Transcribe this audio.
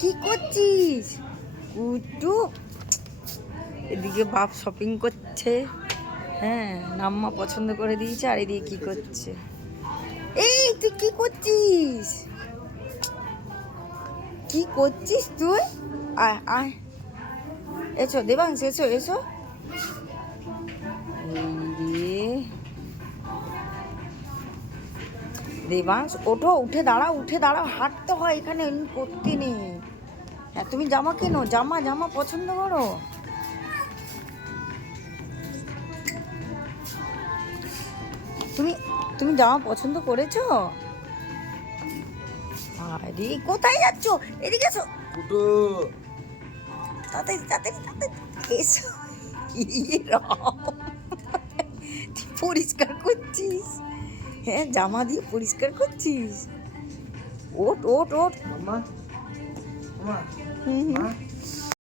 কি করছিস কুটু? এদিকে বাপ শপিং করছে, হ্যাঁ নাম্মা পছন্দ করে দিয়েছে, আর এদিকে কি করছে? এই তুই কি করছিস? কি করছিস তুই? আয় আয়, এসো দেবাংশ, এসো এসো। দেবাংশ ওঠো, উঠে দাঁড়াও, উঠে দাঁড়াও, হাঁটতে হয় এখানে, এমনি করতে নেই। হ্যাঁ তুমি জামা কেনো, জামা জামা পছন্দ করো। তুমি তুমি জামা পছন্দ করেছো? আরে কোথায় যাচ্ছ? এদিকে এসো, তাড়াতাড়ি তাড়াতাড়ি তাড়াতাড়ি এসো। ই রাম, তুই পরিষ্কার করছিস? হ্যাঁ জামা দিয়ে পরিষ্কার করছিস? ওঠ ওঠ ওঠ। মামা, মামা, হুম হুম। মা।